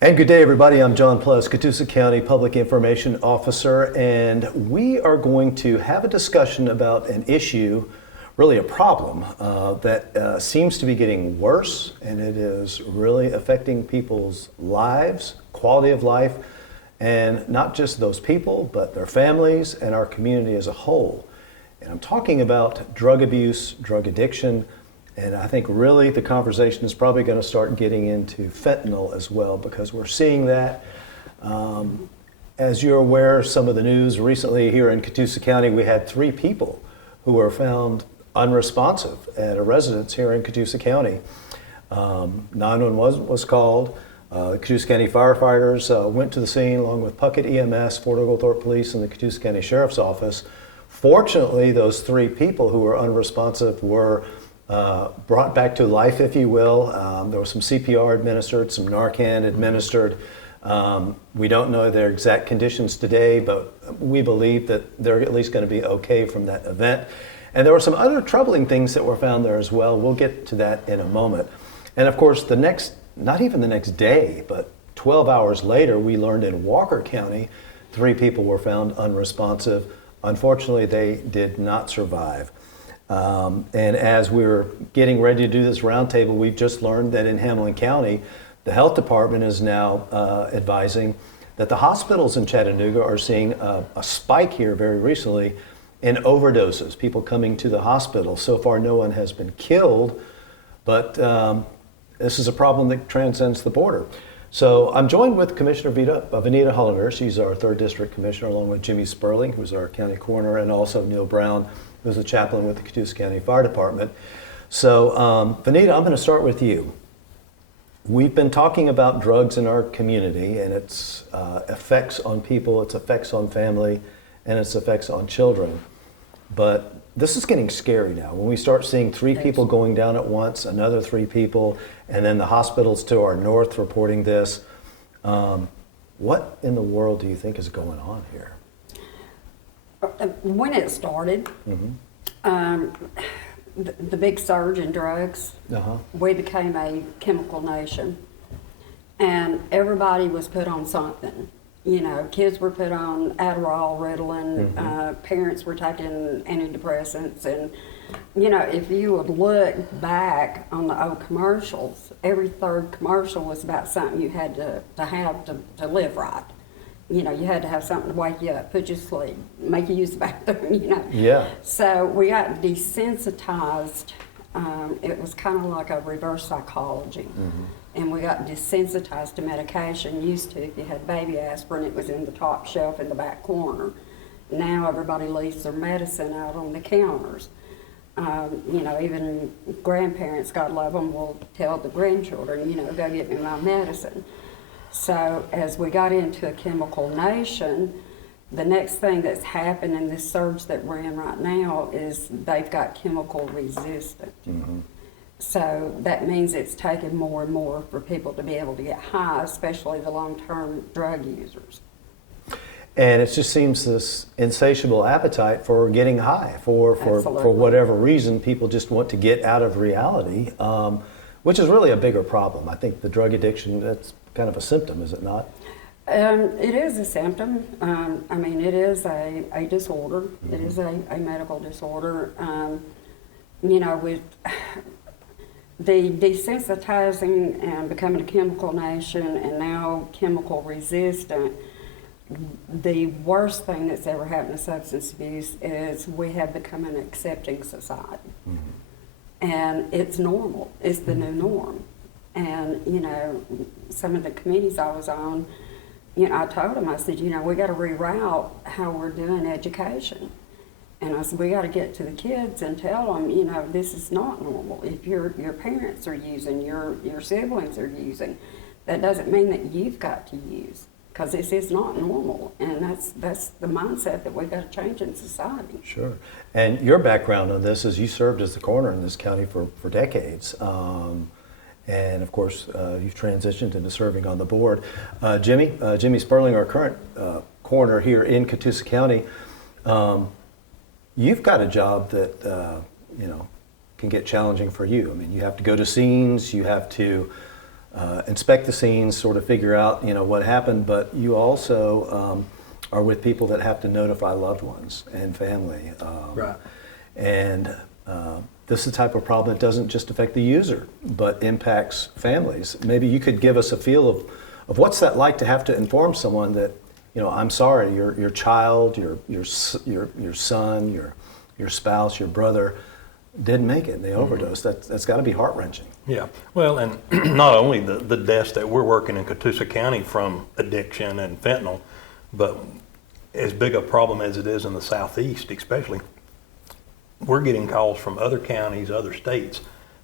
And good day, everybody. I'm John Pless, Catoosa County Public Information Officer, and we are going to have a discussion about an issue, really a problem, that seems to be getting worse, and it is really affecting people's lives, quality of life, and not just those people, but their families and our community as a whole. And I'm talking about drug abuse, drug addiction, and I think really the conversation is probably going to start getting into fentanyl as well, because we're seeing that. As you're aware, some of the news recently here in Catoosa County, we had 3 people who were found unresponsive at a residence here in Catoosa County. 911 was called. The Catoosa County firefighters went to the scene along with Puckett EMS, Fort Oglethorpe Police, and the Catoosa County Sheriff's Office. Fortunately, those 3 people who were unresponsive were brought back to life, if you will. There was some CPR administered, some Narcan administered. We don't know their exact conditions today, but we believe that they're at least going to be okay from that event. And there were some other troubling things that were found there as well. We'll get to that in a moment. And of course, not even the next day, but 12 hours later, we learned in Walker County, 3 people were found unresponsive. Unfortunately, they did not survive. And as we were getting ready to do this roundtable, we've just learned that in Hamilton County, the health department is now advising that the hospitals in Chattanooga are seeing a spike here very recently in overdoses, people coming to the hospital. So far, no one has been killed, but this is a problem that transcends the border. So I'm joined with Commissioner Vanita Hollander. She's our 3rd District Commissioner, along with Jimmy Sperling, who's our county coroner, and also Neil Brown, who's a chaplain with the Catoosa County Fire Department. So Vanita, I'm going to start with you. We've been talking about drugs in our community and its effects on people, its effects on family, and its effects on children. But this is getting scary now. When we start seeing 3 people going down at once, another 3 people, and then the hospitals to our north reporting this, what in the world do you think is going on here? When it started, the big surge in drugs, we became a chemical nation, and everybody was put on something. You know, kids were put on Adderall, Ritalin, parents were taking antidepressants, and, you know, if you would look back on the old commercials, every 3rd commercial was about something you had to have to live right. You know, you had to have something to wake you up, put you to sleep, make you use the bathroom, you know. Yeah. So we got desensitized. It was kind of like a reverse psychology. And we got desensitized to medication. Used to, if you had baby aspirin, it was in the top shelf in the back corner. Now everybody leaves their medicine out on the counters. You know, even grandparents, God love them, will tell the grandchildren, you know, go get me my medicine. So as we got into a chemical nation, the next thing that's happened in this surge that we're in right now is they've got chemical resistant. So that means it's taken more and more for people to be able to get high, especially the long-term drug users. And it just seems this insatiable appetite for getting high, for whatever reason, people just want to get out of reality, which is really a bigger problem. I think the drug addiction, that's kind of a symptom, is it not? It is a symptom. I mean, it is a disorder. It is a medical disorder. You know, with the desensitizing and becoming a chemical nation and now chemical resistant, the worst thing that's ever happened to substance abuse is we have become an accepting society. And it's normal. It's the new norm. And, you know, some of the committees I was on, you know, I told them, I said, you know, we got to reroute how we're doing education. And I said, we got to get to the kids and tell them, you know, this is not normal. If your parents are using, your siblings are using, that doesn't mean that you've got to use, because this is not normal. And that's the mindset that we've got to change in society. Sure. And your background on this is you served as the coroner in this county for decades. And of course, you've transitioned into serving on the board. Jimmy Sperling, our current coroner here in Catoosa County, you've got a job that, can get challenging for you. I mean, you have to go to scenes, you have to inspect the scenes, sort of figure out, what happened, but you also are with people that have to notify loved ones and family. Right. And this is the type of problem that doesn't just affect the user, but impacts families. Maybe you could give us a feel of what's that like to have to inform someone that, I'm sorry, your child, your son, your spouse, your brother didn't make it. They overdosed. That's got to be heart-wrenching. Yeah. Well, and not only the deaths that we're working in Catoosa County from addiction and fentanyl, but as big a problem as it is in the Southeast, especially, we're getting calls from other counties, other states,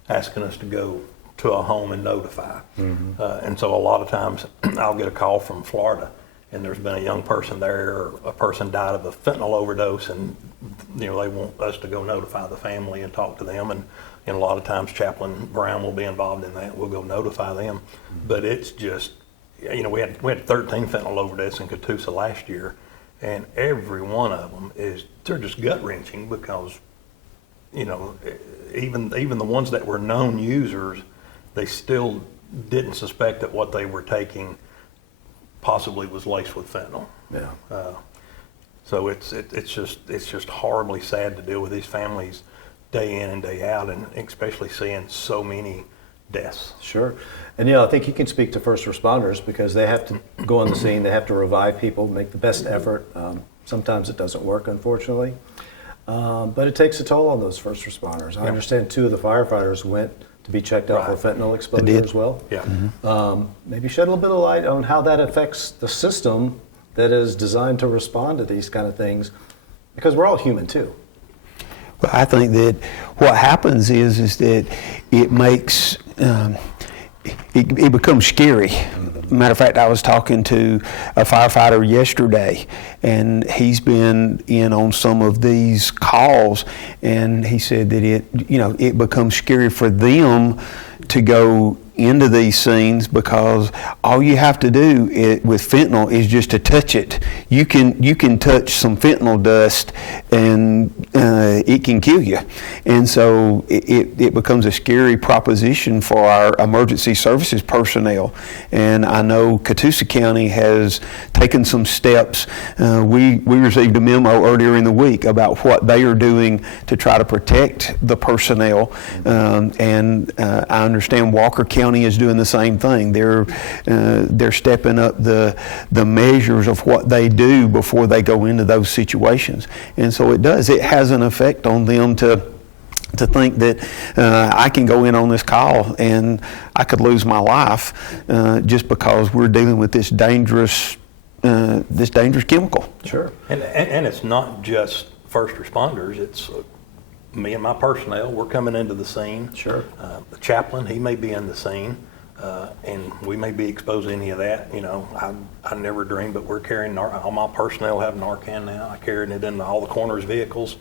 asking us to go to a home and notify. And so a lot of times I'll get a call from Florida, and there's been a young person there, or a person died of a fentanyl overdose, and they want us to go notify the family and talk to them. And a lot of times Chaplain Brown will be involved in that. We'll go notify them. But it's just, we had 13 fentanyl overdoses in Catoosa last year, and every one of them they're just gut wrenching, because even the ones that were known users, they still didn't suspect that what they were taking possibly was laced with fentanyl. Yeah. So it's just horribly sad to deal with these families day in and day out, and especially seeing so many deaths. Sure. And I think you can speak to first responders, because they have to go on the scene, they have to revive people, make the best effort. Sometimes it doesn't work, unfortunately. But it takes a toll on those first responders. I understand 2 of the firefighters went to be checked out for fentanyl exposure as well. Yeah. Maybe shed a little bit of light on how that affects the system that is designed to respond to these kind of things, because we're all human too. Well, I think that what happens is that it makes it becomes scary. Matter of fact, I was talking to a firefighter yesterday, and he's been in on some of these calls, and he said that it becomes scary for them to go into these scenes, because all you have to do with fentanyl is just to touch it. You can touch some fentanyl dust, and it can kill you. And so it becomes a scary proposition for our emergency services personnel. And I know Catoosa County has taken some steps. We received a memo earlier in the week about what they are doing to try to protect the personnel. And I understand Walker County is doing the same thing. They're stepping up the measures of what they do before they go into those situations. And so it has an effect on them to think that I can go in on this call and I could lose my life just because we're dealing with this dangerous chemical. Sure. And it's not just first responders. It's me and my personnel. We're coming into the scene. Sure. The chaplain, he may be in the scene, and we may be exposed to any of that. I never dreamed, but we're carrying all my personnel have Narcan now. I carried it in all the coroner's vehicles,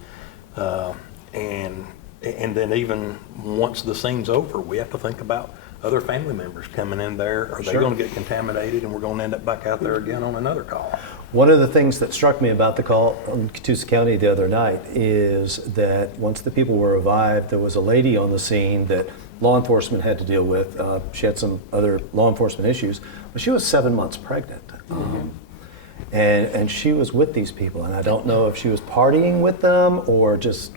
and then even once the scene's over, we have to think about other family members coming in there. Are they going to get contaminated, and we're going to end up back out there again on another call? One of the things that struck me about the call in Catoosa County the other night is that once the people were revived, there was a lady on the scene that law enforcement had to deal with. She had some other law enforcement issues, but she was 7 months pregnant. And she was with these people, and I don't know if she was partying with them or just,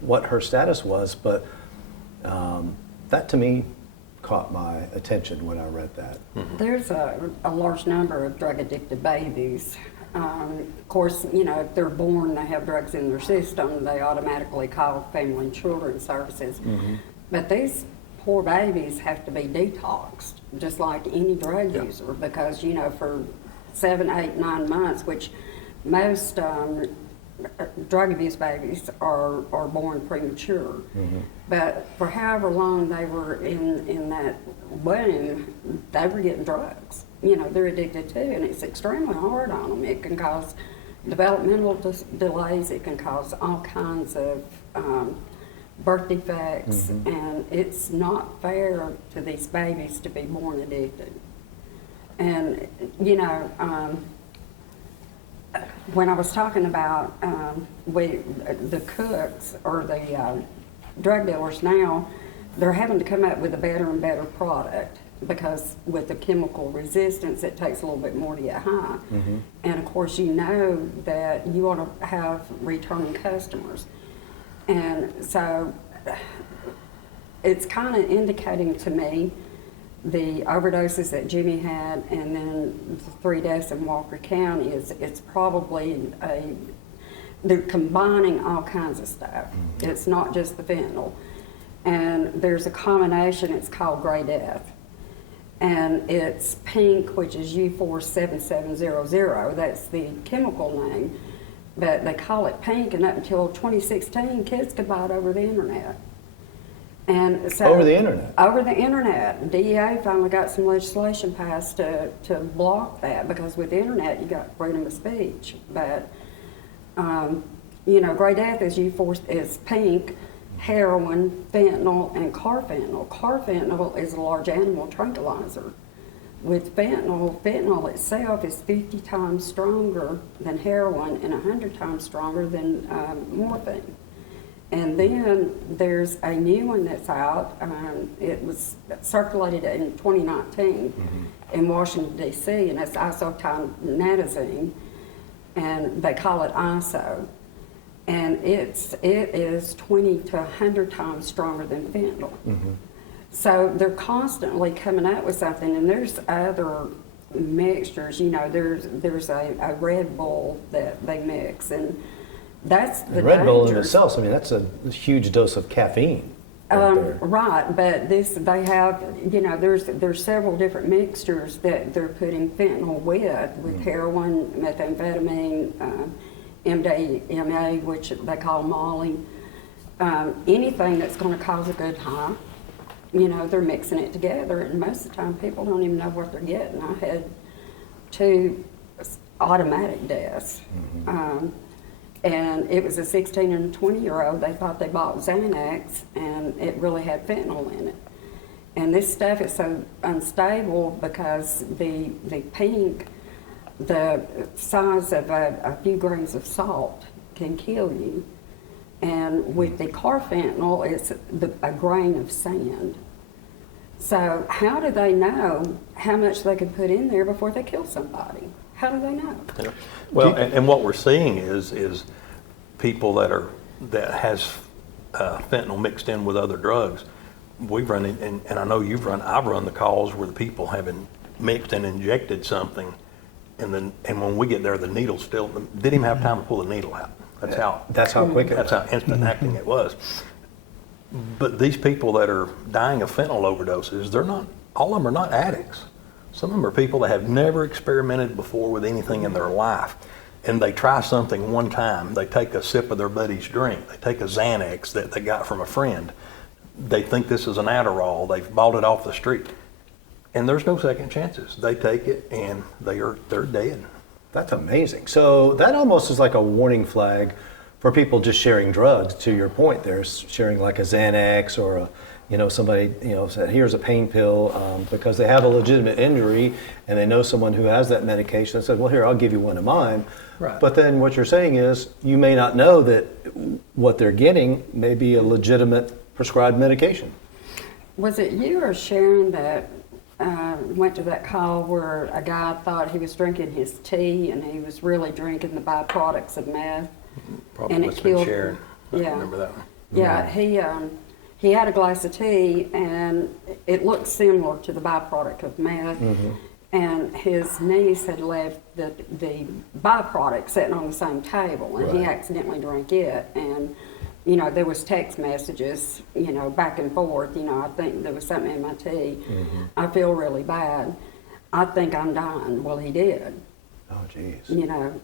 what her status was, but that to me caught my attention when I read that. There's a large number of drug-addicted babies. Of course, if they're born, they have drugs in their system, they automatically call Family and Children's Services. But these poor babies have to be detoxed, just like any drug user, because, for 7, 8, 9 months, which most drug abuse babies are born premature. But for however long they were in that womb, they were getting drugs. They're addicted too, and it's extremely hard on them. It can cause developmental delays. It can cause all kinds of birth defects, and it's not fair to these babies to be born addicted. And, when I was talking about the cooks or the drug dealers now, they're having to come up with a better and better product. because with the chemical resistance, it takes a little bit more to get high. And of course, you know that you want to have returning customers. And so it's kind of indicating to me the overdoses that Jimmy had and then the 3 deaths in Walker County it's probably they're combining all kinds of stuff. It's not just the fentanyl. And there's a combination, it's called Gray Death. And it's pink, which is U47700. That's the chemical name. But they call it pink, and up until 2016, kids could buy it over the internet. And so, Over the internet? Over the internet. DEA finally got some legislation passed to block that, because with the internet, you got freedom of speech. But, you know, Gray Death is pink, heroin, fentanyl, and carfentanil. Carfentanil is a large animal tranquilizer. With fentanyl itself is 50 times stronger than heroin and 100 times stronger than morphine. And then there's a new one that's out. It was circulated in 2019 in Washington, D.C., and it's isotretinoin, and they call it ISO. And it is 20 to 100 times stronger than fentanyl. So they're constantly coming up with something, and there's other mixtures. You know, there's a Red Bull that they mix, and that's the Red Bull in danger. itself, I mean, that's a huge dose of caffeine. Right there. Right, but they have, you know, there's several different mixtures that they're putting fentanyl with heroin, methamphetamine, MDMA, which they call Molly, anything that's going to cause a good high. You know, they're mixing it together, and most of the time people don't even know what they're getting. I had 2 automatic deaths, and it was a 16 and a 20-year-old. They thought they bought Xanax, and it really had fentanyl in it. And this stuff is so unstable because the pink, the size of a few grains of salt can kill you. And with the carfentanil, it's a grain of sand. So how do they know how much they could put in there before they kill somebody? How do they know? Yeah. Well, and what we're seeing is people that has fentanyl mixed in with other drugs. We've run it, and I know I've run the calls where the people have been mixed and injected something, and when we get there, the needle still didn't even have time to pull the needle out. That's how quick it was. That's how instant acting it was. But these people that are dying of fentanyl overdoses, all of them are not addicts. Some of them are people that have never experimented before with anything in their life. And they try something one time. They take a sip of their buddy's drink. They take a Xanax that they got from a friend. They think this is an Adderall. They've bought it off the street. And there's no second chances. They take it and they're dead. That's amazing. So that almost is like a warning flag for people just sharing drugs. To your point, they're sharing like a Xanax or somebody said, here's a pain pill because they have a legitimate injury and they know someone who has that medication and said, well, here, I'll give you one of mine. Right. But then what you're saying is you may not know that what they're getting may be a legitimate prescribed medication. Was it you or Sharon that went to that call where a guy thought he was drinking his tea and he was really drinking the byproducts of meth? Probably And it must have been killed Sharon. him. I Yeah. remember that one. Yeah, he had a glass of tea and it looked similar to the byproduct of meth. And his niece had left the byproduct sitting on the same table, and he Right. accidentally drank it. And there was text messages, back and forth. I think there was something in my tea. I feel really bad. I think I'm dying. Well, he did. Oh, geez.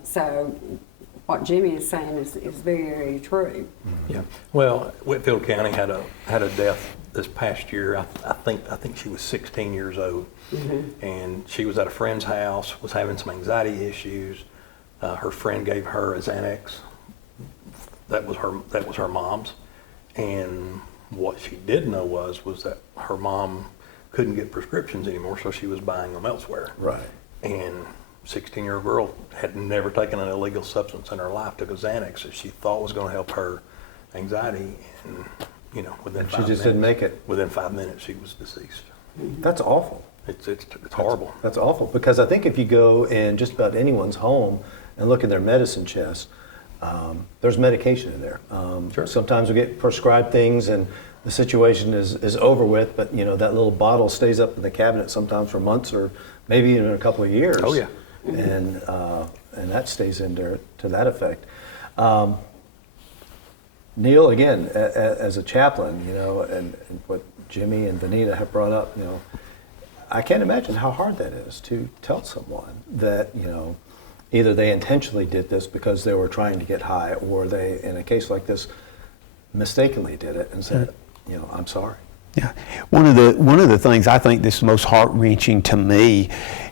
So what Jimmy is saying is very, very true. Yeah. Well, Whitfield County had a death this past year. I think she was 16 years old, and she was at a friend's house, was having some anxiety issues. Her friend gave her a Xanax. That was her mom's, and what she did know was that her mom couldn't get prescriptions anymore, so she was buying them elsewhere. Right. And 16-year-old girl had never taken an illegal substance in her life, took a Xanax that she thought was going to help her anxiety, and within 5 minutes. She just didn't make it. Within 5 minutes, she was deceased. That's awful. It's horrible. That's awful, because I think if you go in just about anyone's home and look in their medicine chest, there's medication in there. Sure. Sometimes we get prescribed things and the situation is over with, but that little bottle stays up in the cabinet sometimes for months or maybe even a couple of years. Oh, yeah. And that stays in there to that effect. Neil, again, as a chaplain, and what Jimmy and Vanita have brought up, I can't imagine how hard that is to tell someone that, either they intentionally did this because they were trying to get high, or they, in a case like this, mistakenly did it and said, I'm sorry. Yeah, one of the things I think that's most heart-wrenching to me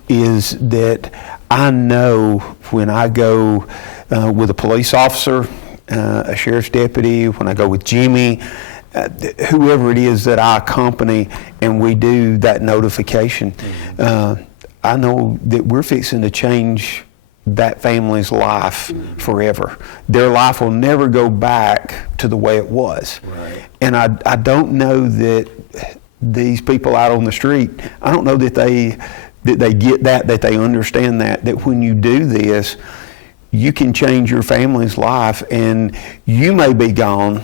is that I know when I go with a police officer, a sheriff's deputy, when I go with Jimmy, whoever it is that I accompany, and we do that notification, I know that we're fixing to change that family's life forever. Their life will never go back to the way it was. Right. And I don't know that these people out on the street, I don't know that they get that they understand that when you do this, you can change your family's life, and you may be gone,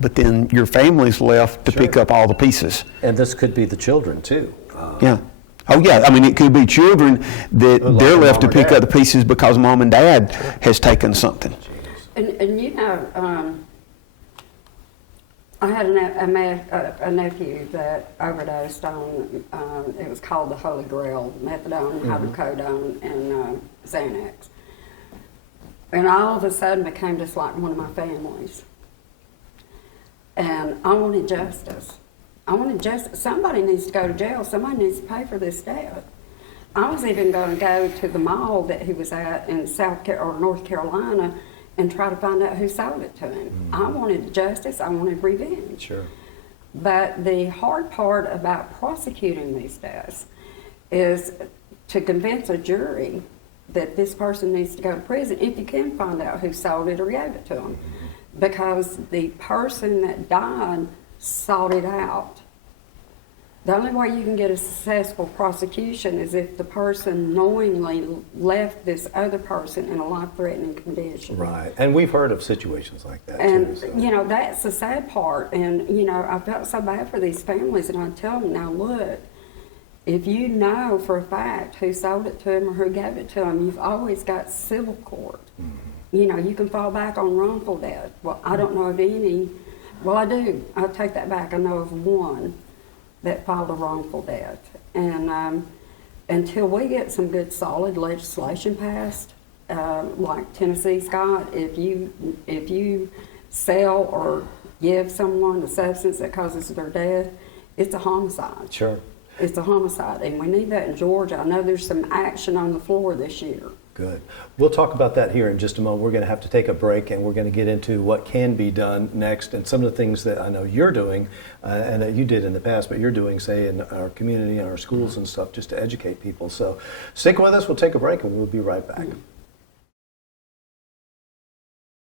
but then your family's left to pick up all the pieces. And this could be the children too. Yeah. Oh yeah, I mean, it could be children that Like they're left to mom or pick dad. up the pieces because mom and dad has taken something. And I had a nephew that overdosed on, it was called the Holy Grail, methadone, hydrocodone, and Xanax. And all of a sudden became just like one of my families. And I wanted justice. Somebody needs to go to jail. Somebody needs to pay for this death. I was even going to go to the mall that he was at in North Carolina and try to find out who sold it to him. I wanted justice. I wanted revenge. Sure. But the hard part about prosecuting these deaths is to convince a jury that this person needs to go to prison if you can find out who sold it or gave it to them. Because the person that died sought it out. The only way you can get a successful prosecution is if the person knowingly left this other person in a life-threatening condition. Right. And we've heard of situations like that And, too. So. That's the sad part. And, I felt so bad for these families, and I tell them, now look, if you know for a fact who sold it to him or who gave it to him, you've always got civil court. You can fall back on wrongful death. Well, I don't know of any. Well, I do. I'll take that back. I know of one that filed a wrongful death. And until we get some good solid legislation passed, like Tennessee's got, if you sell or give someone a substance that causes their death, it's a homicide. Sure. It's a homicide, and we need that in Georgia. I know there's some action on the floor this year. Good. We'll talk about that here in just a moment. We're going to have to take a break, and we're going to get into what can be done next and some of the things that I know you're doing and that you did in the past, but you're doing, say, in our community and our schools and stuff just to educate people. So stick with us. We'll take a break, and we'll be right back.